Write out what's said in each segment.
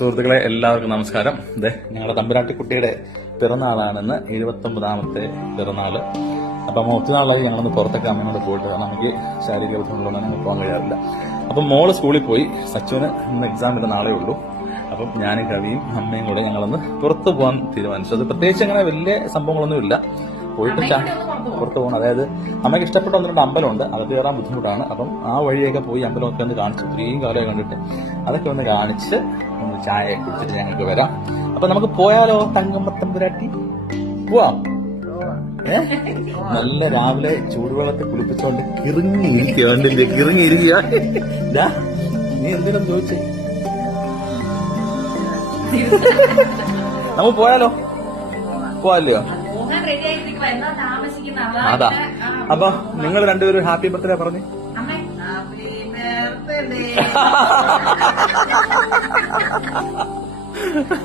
സുഹൃത്തുക്കളെ എല്ലാവർക്കും നമസ്കാരം. ഞങ്ങളുടെ തമ്പുരാട്ടിക്കുട്ടിയുടെ പിറന്നാളാണെന്ന്, 29ാമത്തെ പിറന്നാള്. അപ്പം ഒത്തിരി നാളായി ഞങ്ങളൊന്ന് പുറത്തൊക്കെ അമ്മയോട് പോയിട്ട്, കാരണം നമുക്ക് ശാരീരിക ബുദ്ധിമുട്ടുള്ളതാണ്, ഞങ്ങൾ പോകാൻ കഴിയാറില്ല. അപ്പം മോള് സ്കൂളിൽ പോയി, സച്ചുവിന് ഇന്ന് എക്സാം ഇല്ല, നാളെ ഉള്ളൂ. അപ്പം ഞാനും കവിയും അമ്മയും കൂടെ ഞങ്ങളൊന്ന് പുറത്തു പോകാൻ തീരുമാനിച്ചു. അത് പ്രത്യേകിച്ച് അങ്ങനെ വലിയ സംഭവങ്ങളൊന്നുമില്ല, പോയിട്ട് പുറത്ത് പോകണം. അതായത് അമ്മയ്ക്ക് ഇഷ്ടപ്പെട്ട 1-2 അമ്പലമുണ്ട്, അതൊക്കെ കയറാൻ ബുദ്ധിമുട്ടാണ്. അപ്പം ആ വഴിയൊക്കെ പോയി അമ്പലമൊക്കെ ഒന്ന് കാണിച്ചു, ഇത്രയും കാലമായി കണ്ടിട്ട് അതൊക്കെ ഒന്ന് കാണിച്ച് ഒന്ന് ചായ കുടിച്ചിട്ട് ഞങ്ങൾക്ക് വരാം. അപ്പൊ നമുക്ക് പോയാലോ തങ്കമ്മ തമ്പുരാട്ടി? പോവാം. നല്ല രാവിലെ ചൂടുവെള്ളത്തിൽ കുളിപ്പിച്ചോണ്ട് കിറങ്ങിയിരിക്കുക, നീ എന്തിനും ചോദിച്ചേ? നമുക്ക് പോയാലോ? പോവാല്ലയോ? അതാ. അപ്പൊ നിങ്ങൾ രണ്ടുപേരും ഹാപ്പി ബർത്ത്ഡേ പറഞ്ഞു.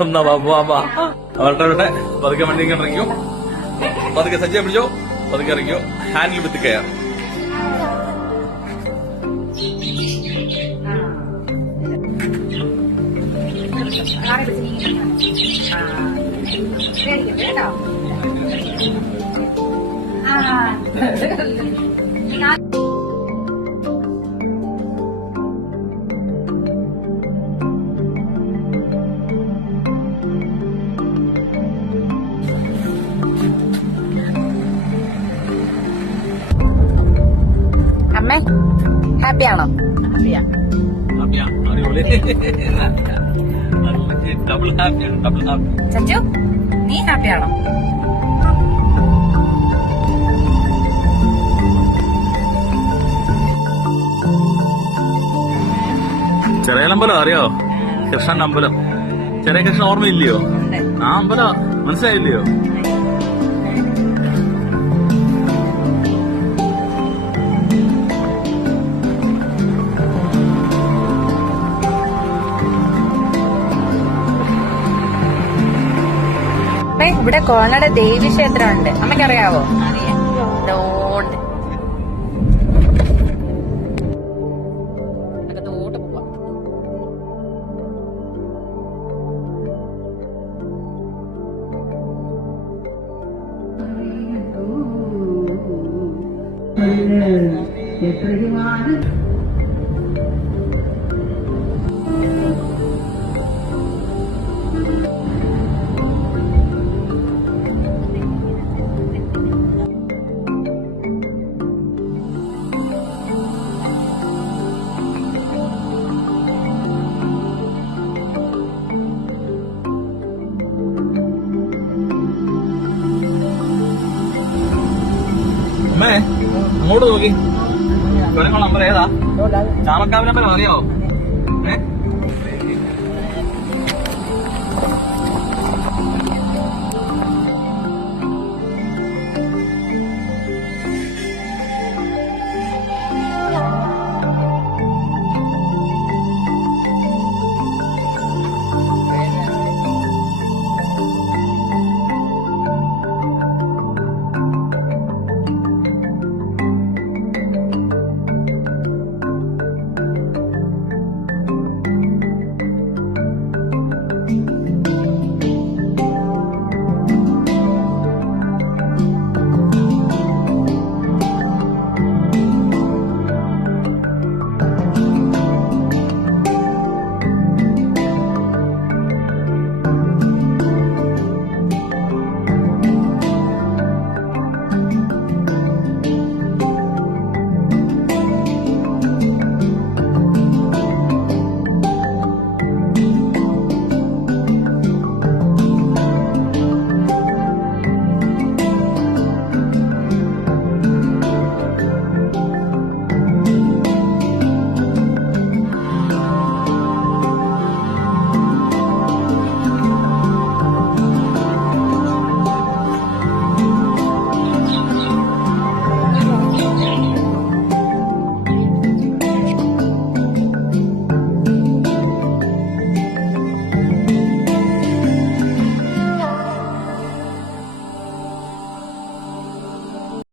എന്നാ വാ അവരുടെ പതുക്കെ വണ്ടി ഇറങ്ങിയോ, പതുക്കെ സജ്ജ പിടിച്ചോ, പതുക്കെ ഇറങ്ങിയോ, ഹാൻഡിൽ വിത്ത് കെയർ. അമ്മേ ഹാപ്പിയാണോ? സഞ്ജു നീ ഹാപ്പിയാണോ? ചെറിയ അമ്പലം അറിയോ? കൃഷ്ണൻ അമ്പലം. ചെറിയ കൃഷ്ണൻ ഓർമ്മയില്ലയോ? ആ അമ്പലം മനസ്സിലായില്ലയോ? ഇവിടെ കോളനട ദേവി ക്ഷേത്രം ഉണ്ട്, അമ്മയ്ക്കറിയാവോ? അമ്മേ അങ്ങോട്ട് നോക്കി. ഇവിടെ നമ്പർ ഏതാ? ചാമക്കാവിനമ്പലം അറിയോ?